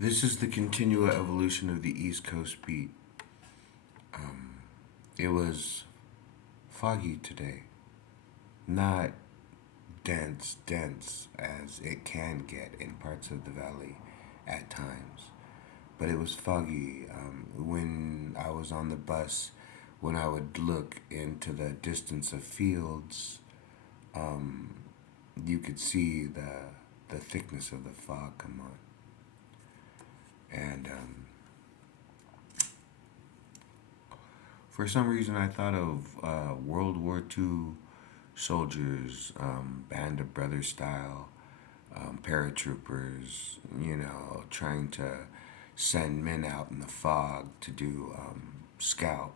This is the continual evolution of the East Coast beat. It was foggy today. Not dense as it can get in parts of the valley at times. But it was foggy. When I was on the bus, when I would look into the distance of fields, you could see the thickness of the fog come on. And for some reason, I thought of World War II soldiers, Band of Brothers style, paratroopers, trying to send men out in the fog to do scout,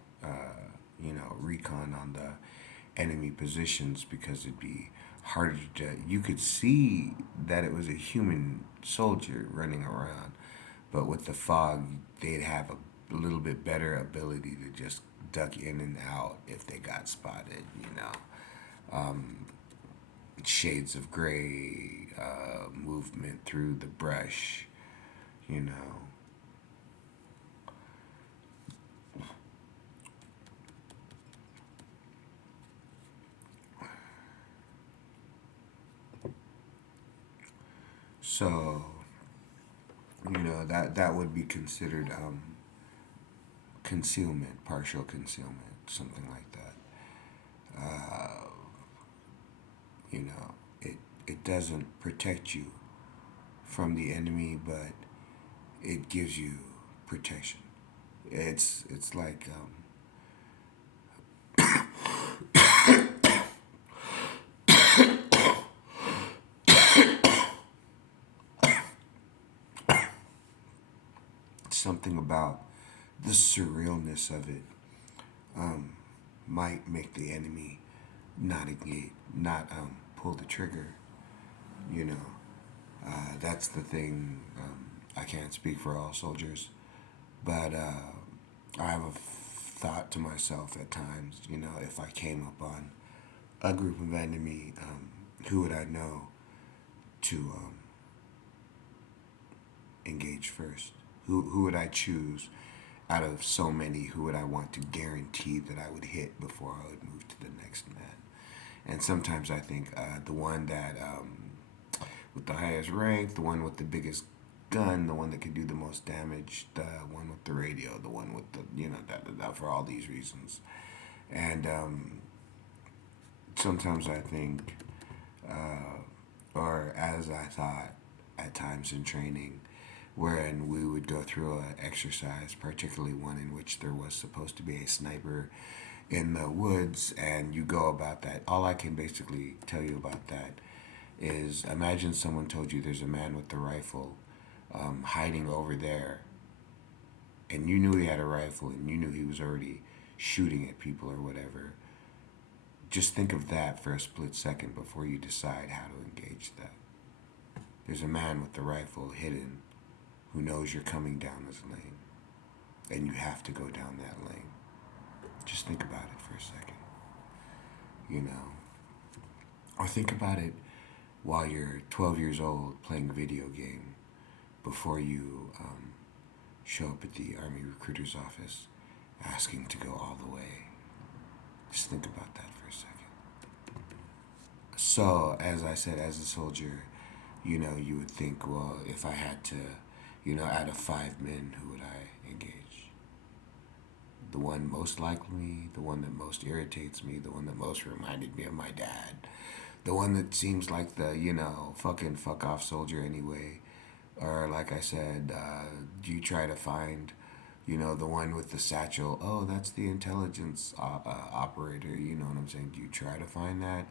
recon on the enemy positions because it'd be harder to. You could see that it was a human soldier running around, but with the fog, they'd have a little bit better ability to just duck in and out if they got spotted, shades of gray, movement through the brush, you know. So, that would be considered concealment, partial concealment, something like that. It doesn't protect you from the enemy, but it gives you protection. It's like something about the surrealness of it might make the enemy not engage, not pull the trigger. You know, that's the thing. I can't speak for all soldiers, but I have a thought to myself at times. If I came upon a group of enemy, who would I know to engage first? Who would I choose out of so many? Who would I want to guarantee that I would hit before I would move to the next man? And sometimes I think the one that with the highest rank, the one with the biggest gun, the one that could do the most damage, the one with the radio, the one with the for all these reasons. And sometimes I think, or as I thought at times in training, wherein we would go through an exercise, particularly one in which there was supposed to be a sniper in the woods, and you go about that. All I can basically tell you about that is imagine someone told you there's a man with a rifle hiding over there, and you knew he had a rifle, and you knew he was already shooting at people or whatever. Just think of that for a split second before you decide how to engage that. There's a man with the rifle hidden who knows you're coming down this lane, and you have to go down that lane. Just think about it for a second, you know. Or think about it while you're 12 years old playing a video game before you show up at the Army recruiter's office asking to go all the way. Just think about that for a second. So, as I said, as a soldier, you would think, well, if I had to, out of 5 men, who would I engage? The one most like me, the one that most irritates me, the one that most reminded me of my dad, the one that seems like the, fucking fuck off soldier anyway. Or, like I said, do you try to find, the one with the satchel? Oh, that's the intelligence operator. You know what I'm saying? Do you try to find that?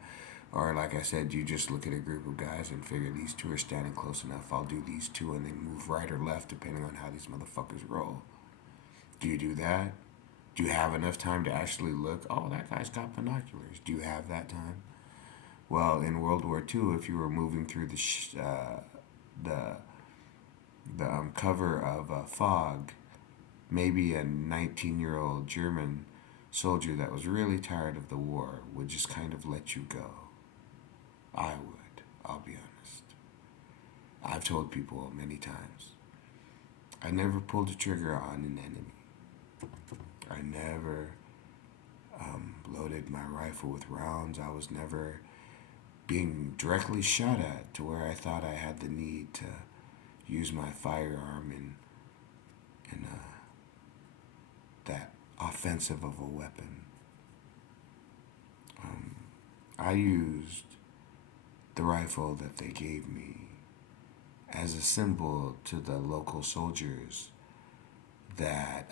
Or, like I said, do you just look at a group of guys and figure these two are standing close enough? I'll do these two and then move right or left depending on how these motherfuckers roll. Do you do that? Do you have enough time to actually look? Oh, that guy's got binoculars. Do you have that time? Well, in World War II, if you were moving through the cover of fog, maybe a 19-year-old German soldier that was really tired of the war would just kind of let you go. I would. I'll be honest. I've told people many times, I never pulled the trigger on an enemy. I never loaded my rifle with rounds. I was never being directly shot at to where I thought I had the need to use my firearm in that offensive of a weapon. I used the rifle that they gave me as a symbol to the local soldiers that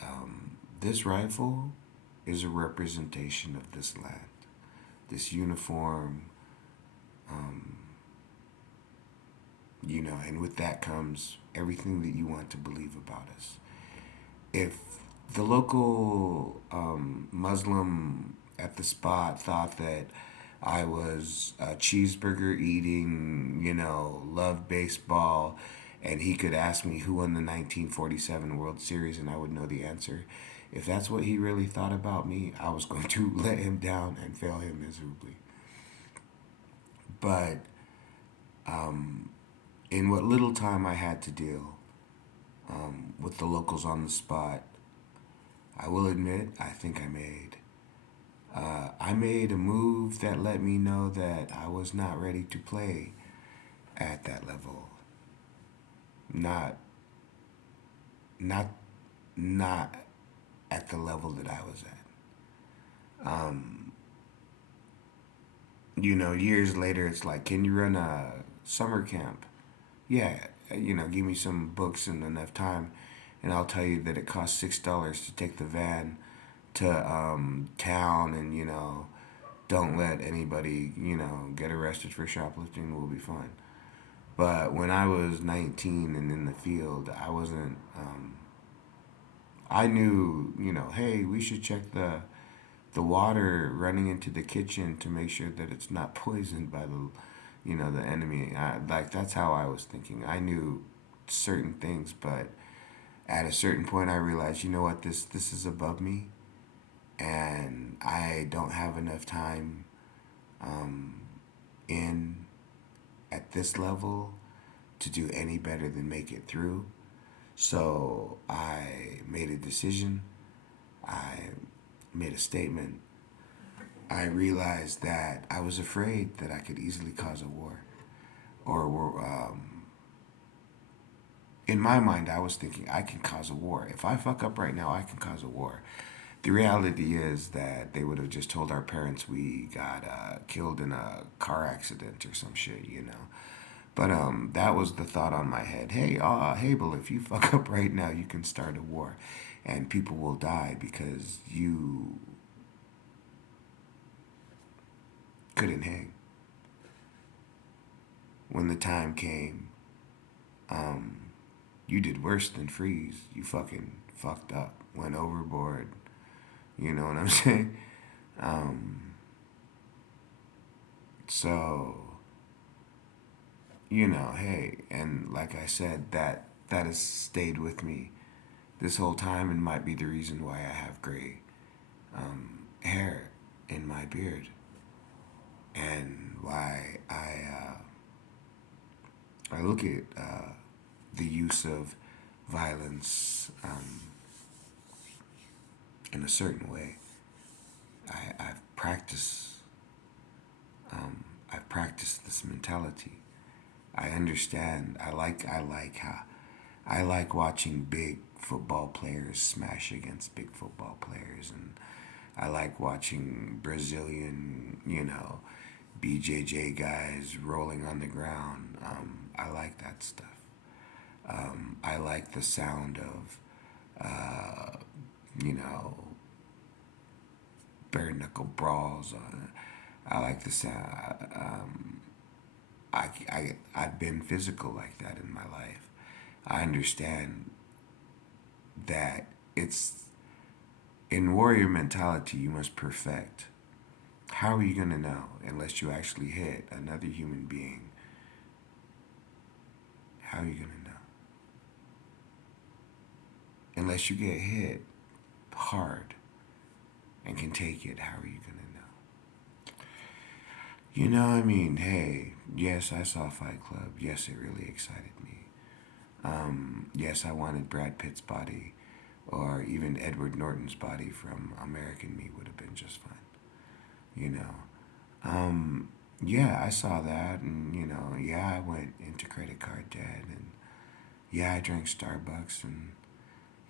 this rifle is a representation of this land. This uniform, um, and with that comes everything that you want to believe about us. If the local Muslim at the spot thought that I was a cheeseburger eating, loved baseball, and he could ask me who won the 1947 World Series and I would know the answer. If that's what he really thought about me, I was going to let him down and fail him miserably. But in what little time I had to deal with the locals on the spot, I will admit I made a move that let me know that I was not ready to play at that level. Not not not at the level that I was at. Years later, it's like, can you run a summer camp? Yeah, give me some books and enough time, and I'll tell you that it costs $6 to take the van to town, and don't let anybody get arrested for shoplifting. We'll be fine. But when I was 19 and in the field, I wasn't. I knew, hey, we should check the water running into the kitchen to make sure that it's not poisoned by the enemy. That's how I was thinking. I knew certain things, but at a certain point, I realized, you know what, this is above me, and I don't have enough time in at this level to do any better than make it through. So I made a decision. I made a statement. I realized that I was afraid that I could easily cause a war. Or in my mind, I was thinking I can cause a war. If I fuck up right now, I can cause a war. The reality is that they would have just told our parents we got killed in a car accident or some shit. But that was the thought on my head. Hey, Habel, if you fuck up right now, you can start a war, and people will die because you couldn't hang. When the time came, you did worse than freeze. You fucking fucked up, went overboard. You know what I'm saying? So, hey, and like I said, that has stayed with me this whole time and might be the reason why I have gray hair in my beard and why I look at the use of violence in a certain way. I've practiced I've practiced this mentality. I understand. I like watching big football players smash against big football players, and I like watching Brazilian, BJJ guys rolling on the ground. I like that stuff. I like the sound of, you know, bare knuckle brawls. I like the sound. I've been physical like that in my life. I understand that it's in warrior mentality, you must perfect. How are you going to know unless you actually hit another human being? How are you going to know? Unless you get hit hard and can take it, how are you going to know? Hey, yes, I saw Fight Club. Yes, it really excited me. Yes, I wanted Brad Pitt's body, or even Edward Norton's body from American Me would have been just fine. You know. Um, yeah, I saw that, and yeah, I went into credit card debt, and yeah, I drank Starbucks, and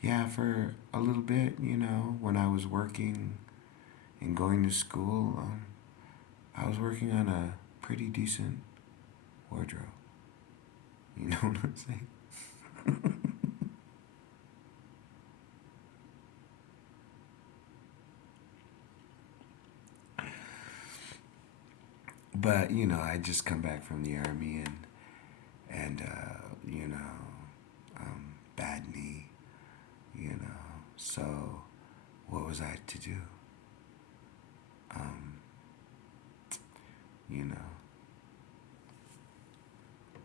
yeah, for a little bit, when I was working and going to school, I was working on a pretty decent wardrobe. You know what I'm saying? But I just come back from the army, and bad knee. So what was I to do? Um,